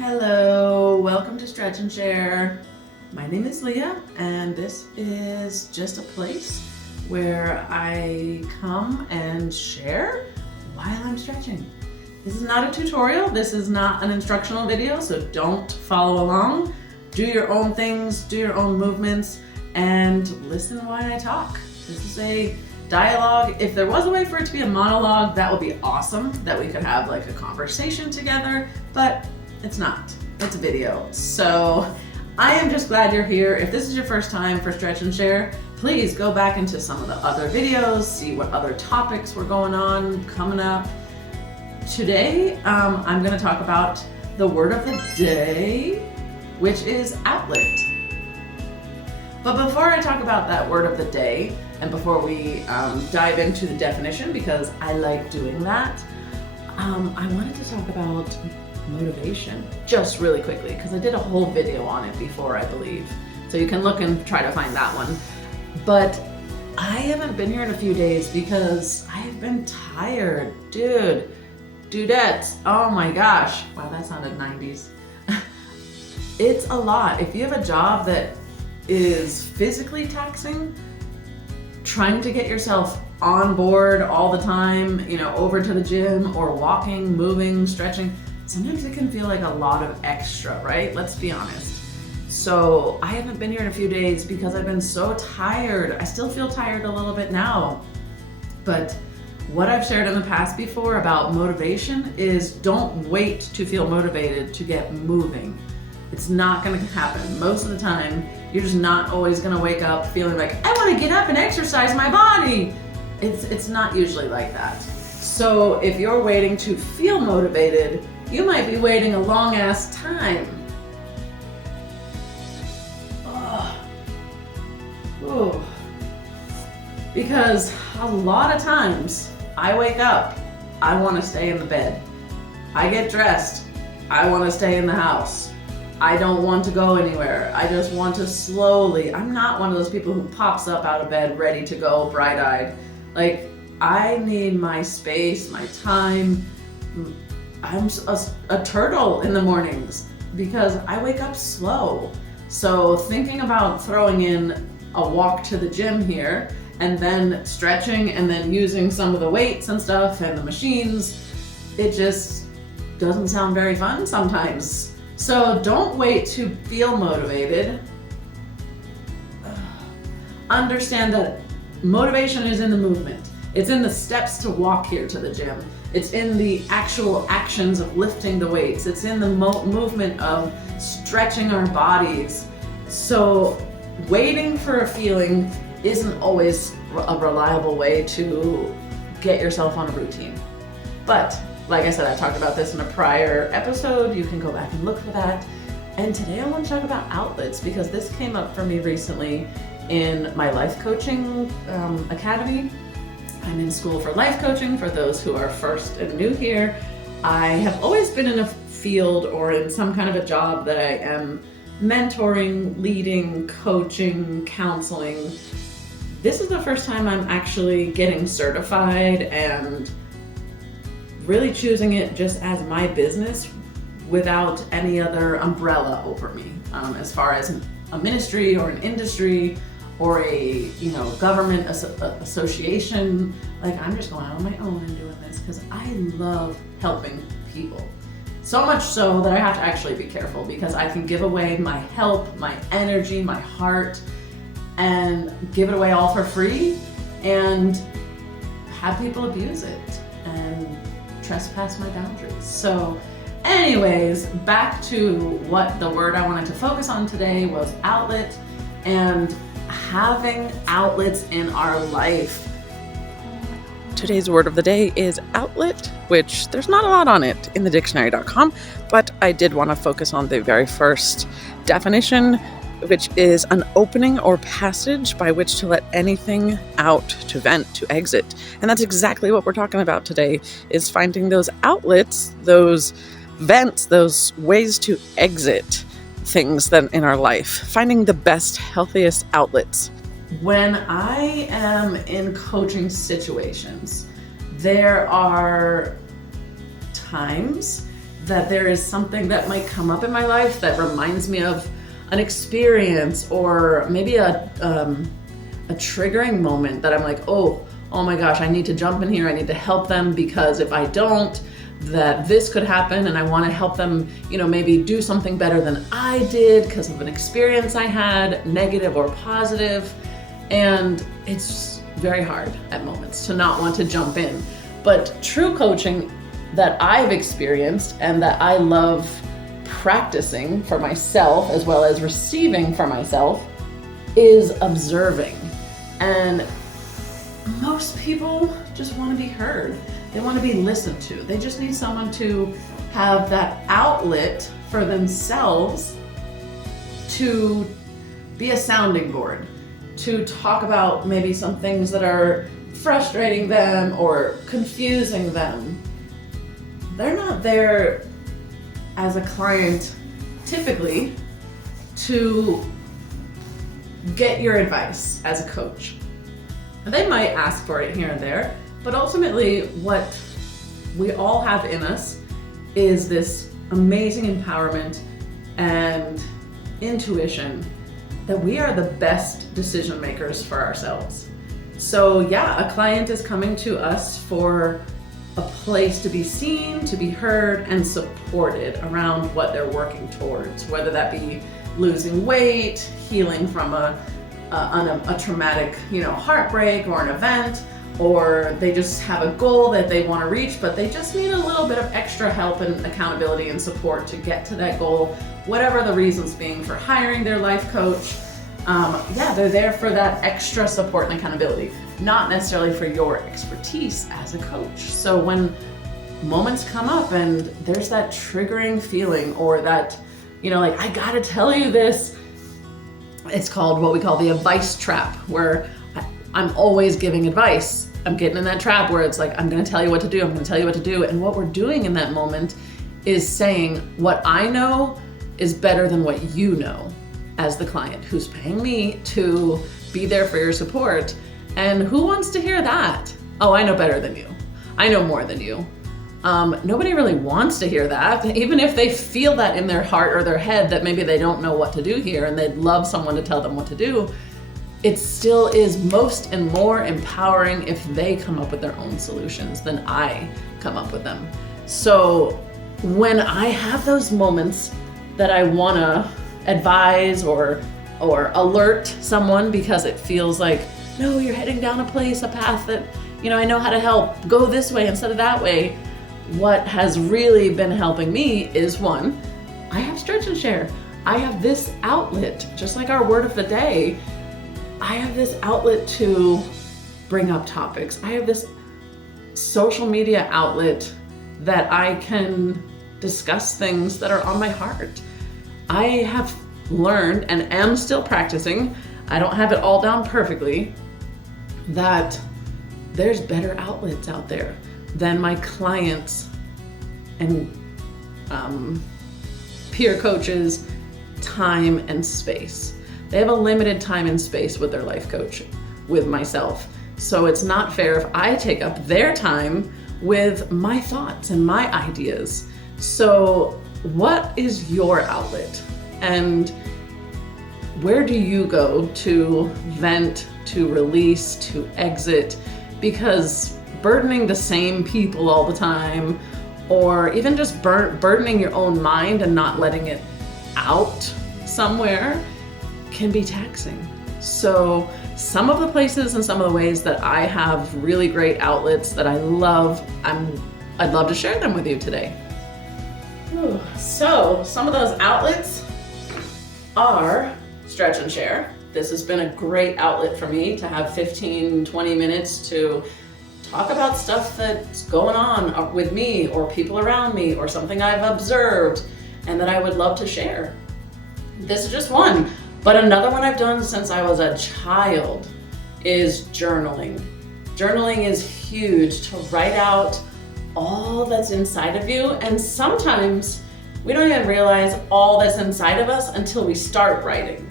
Hello, welcome to Stretch and Share. My name is Leah, and this is just a place where I come and share while I'm stretching. This is not a tutorial, this is not an instructional video, so don't follow along. Do your own things, do your own movements, and listen while I talk. This is a dialogue. If there was a way for it to be a monologue, that would be awesome, that we could have like a conversation together, but it's not. It's a video. So I am just glad you're here. If this is your first time for Stretch and Share, please go back into some of the other videos, see what other topics were going on coming up. Today, I'm going to talk about the word of the day, which is outlet. But before I talk about that word of the day, and before we dive into the definition, because I like doing that, I wanted to talk about motivation just really quickly, because I did a whole video on it before, I believe. So you can look and try to find that one. But I haven't been here in a few days because I've been tired. Dudettes, oh my gosh. Wow, that sounded 90s. It's a lot. If you have a job that is physically taxing, trying to get yourself on board all the time, over to the gym or walking, moving, stretching, sometimes it can feel like a lot of extra, right? Let's be honest. So I haven't been here in a few days because I've been so tired. I still feel tired a little bit now. But what I've shared in the past before about motivation is don't wait to feel motivated to get moving. It's not gonna happen. Most of the time, you're just not always gonna wake up feeling like, I wanna get up and exercise my body. It's not usually like that. So if you're waiting to feel motivated, you might be waiting a long ass time. Ooh. Because a lot of times I wake up, I want to stay in the bed. I get dressed, I want to stay in the house. I don't want to go anywhere. I just want to slowly. I'm not one of those people who pops up out of bed ready to go bright-eyed. Like, I need my space, my time. I'm a turtle in the mornings because I wake up slow. So thinking about throwing in a walk to the gym here and then stretching and then using some of the weights and stuff and the machines, it just doesn't sound very fun sometimes. So don't wait to feel motivated. Understand that motivation is in the movement. It's in the steps to walk here to the gym. It's in the actual actions of lifting the weights. It's in the movement of stretching our bodies. So waiting for a feeling isn't always a reliable way to get yourself on a routine. But like I said, I talked about this in a prior episode. You can go back and look for that. And today I want to talk about outlets because this came up for me recently in my life coaching academy. I'm in school for life coaching for those who are first and new here. I have always been in a field or in some kind of a job that I am mentoring, leading, coaching, counseling. This is the first time I'm actually getting certified and really choosing it just as my business without any other umbrella over me, as far as a ministry or an industry or a government association. Like, I'm just going out on my own and doing this because I love helping people. So much so that I have to actually be careful because I can give away my help, my energy, my heart, and give it away all for free and have people abuse it and trespass my boundaries. So anyways, back to what the word I wanted to focus on today was outlet and having outlets in our life. Today's word of the day is outlet, which there's not a lot on it in the dictionary.com, but I did want to focus on the very first definition, which is an opening or passage by which to let anything out, to vent, to exit. And that's exactly what we're talking about today, is finding those outlets, those vents, those ways to exit things that in our life, finding the best, healthiest outlets. When I am in coaching situations, there are times that there is something that might come up in my life that reminds me of an experience or maybe a triggering moment that I'm like, oh my gosh, I need to jump in here. I need to help them, because if I don't, that this could happen, and I want to help them, maybe do something better than I did because of an experience I had, negative or positive. And it's very hard at moments to not want to jump in. But true coaching that I've experienced and that I love practicing for myself as well as receiving for myself is observing. And most people just want to be heard. They want to be listened to. They just need someone to have that outlet for themselves to be a sounding board, to talk about maybe some things that are frustrating them or confusing them. They're not there as a client typically to get your advice as a coach. They might ask for it here and there, but ultimately what we all have in us is this amazing empowerment and intuition that we are the best decision makers for ourselves. So yeah, a client is coming to us for a place to be seen, to be heard, and supported around what they're working towards, whether that be losing weight, healing from a traumatic, heartbreak or an event, or they just have a goal that they want to reach, but they just need a little bit of extra help and accountability and support to get to that goal, whatever the reasons being for hiring their life coach. They're there for that extra support and accountability, not necessarily for your expertise as a coach. So when moments come up and there's that triggering feeling or that, I gotta tell you this, it's called what we call the advice trap, where I'm always giving advice. I'm getting in that trap where it's like, I'm gonna tell you what to do, I'm gonna tell you what to do. And what we're doing in that moment is saying, what I know is better than what you know as the client who's paying me to be there for your support. And who wants to hear that? Oh, I know better than you. I know more than you. Nobody really wants to hear that, even if they feel that in their heart or their head that maybe they don't know what to do here and they'd love someone to tell them what to do. It still is most and more empowering if they come up with their own solutions than I come up with them. So when I have those moments that I wanna advise or alert someone because it feels like, no, you're heading down a path that, I know how to help, go this way instead of that way. What has really been helping me is, one, I have Stretch and Share. I have this outlet, just like our word of the day. I have this outlet to bring up topics. I have this social media outlet that I can discuss things that are on my heart. I have learned and am still practicing, I don't have it all down perfectly, that there's better outlets out there than my clients and peer coaches' time and space. They have a limited time and space with their life coach, with myself. So it's not fair if I take up their time with my thoughts and my ideas. So what is your outlet? And where do you go to vent, to release, to exit? Because burdening the same people all the time, or even just burdening your own mind and not letting it out somewhere, can be taxing. So some of the places and some of the ways that I have really great outlets that I love, I'd love to share them with you today. So some of those outlets are Stretch and Share. This has been a great outlet for me to have 15, 20 minutes to talk about stuff that's going on with me or people around me or something I've observed and that I would love to share. This is just one, but another one I've done since I was a child is journaling. Journaling is huge, to write out all that's inside of you, and sometimes we don't even realize all that's inside of us until we start writing.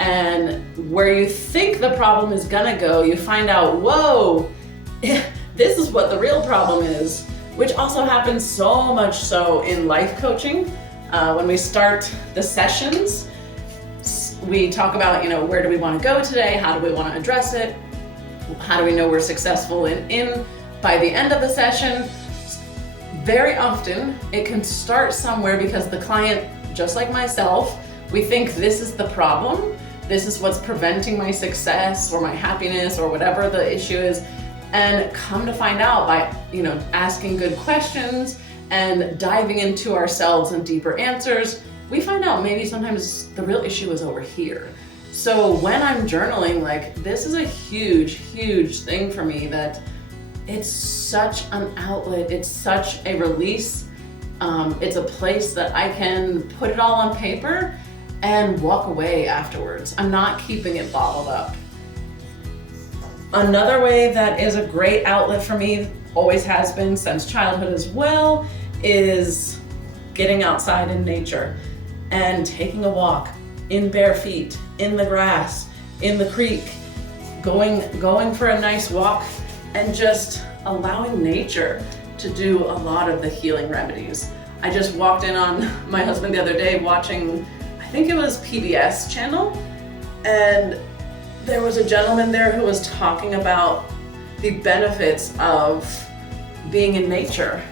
And where you think the problem is gonna go, you find out, whoa, this is what the real problem is, which also happens so much so in life coaching. When we start the sessions, we talk about, where do we want to go today? How do we want to address it? How do we know we're successful in by the end of the session? Very often it can start somewhere because the client, just like myself, we think this is the problem. This is what's preventing my success or my happiness or whatever the issue is. And come to find out by, asking good questions and diving into ourselves and deeper answers, we find out maybe sometimes the real issue is over here. So when I'm journaling, this is a huge, huge thing for me, that it's such an outlet. It's such a release. It's a place that I can put it all on paper and walk away afterwards. I'm not keeping it bottled up. Another way that is a great outlet for me, always has been since childhood as well, is getting outside in nature and taking a walk in bare feet, in the grass, in the creek, going for a nice walk and just allowing nature to do a lot of the healing remedies. I just walked in on my husband the other day watching, I think it was PBS channel, and there was a gentleman there who was talking about the benefits of being in nature.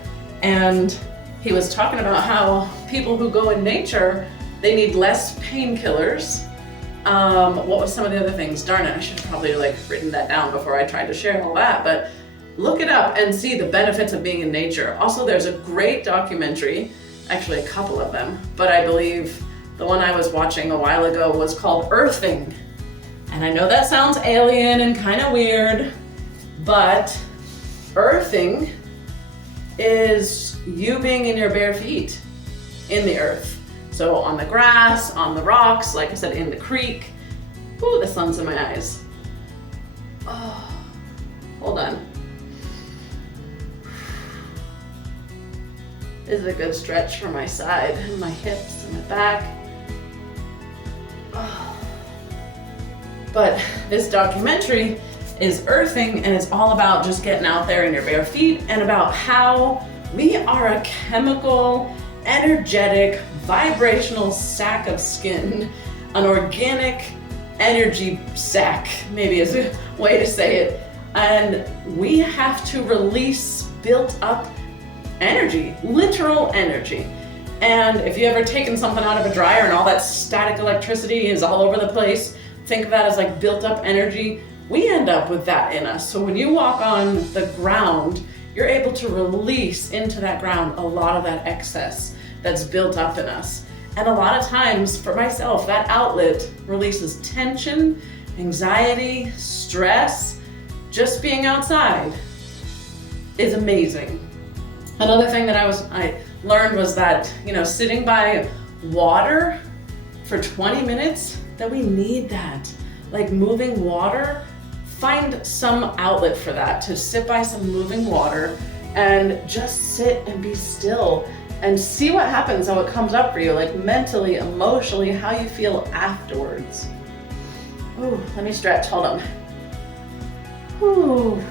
And he was talking about how people who go in nature, they need less painkillers. What was some of the other things? Darn it, I should have probably written that down before I tried to share all that, but look it up and see the benefits of being in nature. Also, there's a great documentary, actually a couple of them, but I believe the one I was watching a while ago was called Earthing. And I know that sounds alien and kind of weird, but earthing is you being in your bare feet in the earth. So on the grass, on the rocks, like I said, in the creek. Ooh, the sun's in my eyes. Oh, hold on. This is a good stretch for my side and my hips and my back. Oh. But this documentary is Earthing, and it's all about just getting out there in your bare feet and about how we are a chemical, energetic, vibrational sack of skin, an organic energy sack, maybe is a way to say it. And we have to release built up energy, literal energy. And if you ever taken something out of a dryer and all that static electricity is all over the place, think of that as like built up energy. We end up with that in us. So when you walk on the ground, you're able to release into that ground a lot of that excess that's built up in us. And a lot of times, for myself, that outlet releases tension, anxiety, stress. Just being outside is amazing. Another thing that I learned was that, sitting by water for 20 minutes, that we need that. Like moving water, find some outlet for that, to sit by some moving water and just sit and be still and see what happens, how it comes up for you, like mentally, emotionally, how you feel afterwards. Ooh, let me stretch, hold on. Ooh.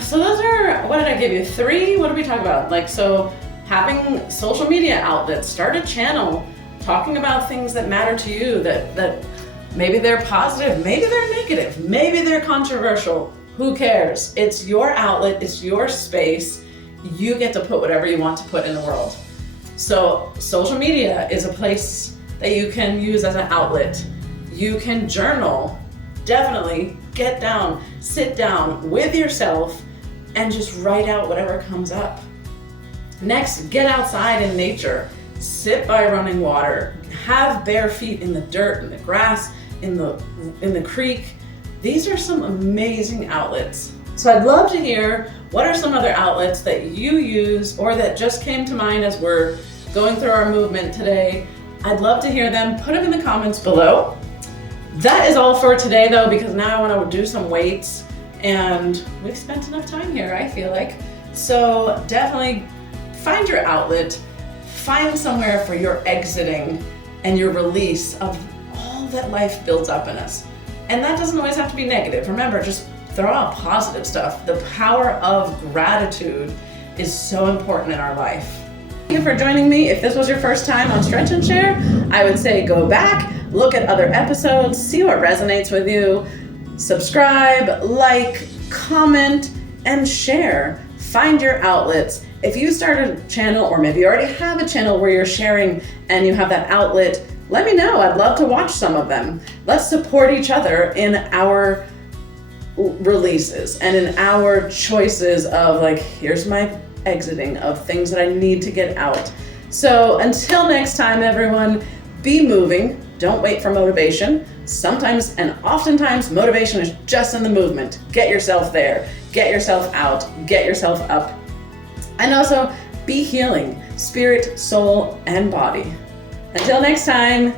So those are, what did I give you? 3? What did we talk about? So having social media outlets, start a channel, talking about things that matter to you, that maybe they're positive, maybe they're negative, maybe they're controversial. Who cares? It's your outlet, it's your space. You get to put whatever you want to put in the world. So social media is a place that you can use as an outlet. You can journal. Definitely get down, sit down with yourself and just write out whatever comes up. Next, get outside in nature. Sit by running water. Have bare feet in the dirt, in the grass, in the creek. These are some amazing outlets. So I'd love to hear, what are some other outlets that you use or that just came to mind as we're going through our movement today? I'd love to hear them. Put them in the comments below. That is all for today though, because now I want to do some weights and we've spent enough time here, I feel like. So definitely find your outlet, find somewhere for your exiting and your release of all that life builds up in us. And that doesn't always have to be negative. Remember, just throw out positive stuff. The power of gratitude is so important in our life. Thank you for joining me. If this was your first time on Stretch and Share, I would say go back, look at other episodes, see what resonates with you, subscribe, like, comment, and share. Find your outlets. If you start a channel, or maybe you already have a channel where you're sharing and you have that outlet, let me know. I'd love to watch some of them. Let's support each other in our releases and in our choices of like, here's my exiting of things that I need to get out. So until next time, everyone, be moving. Don't wait for motivation. Sometimes and oftentimes motivation is just in the movement. Get yourself there, get yourself out, get yourself up. And also be healing, spirit, soul, and body. Until next time.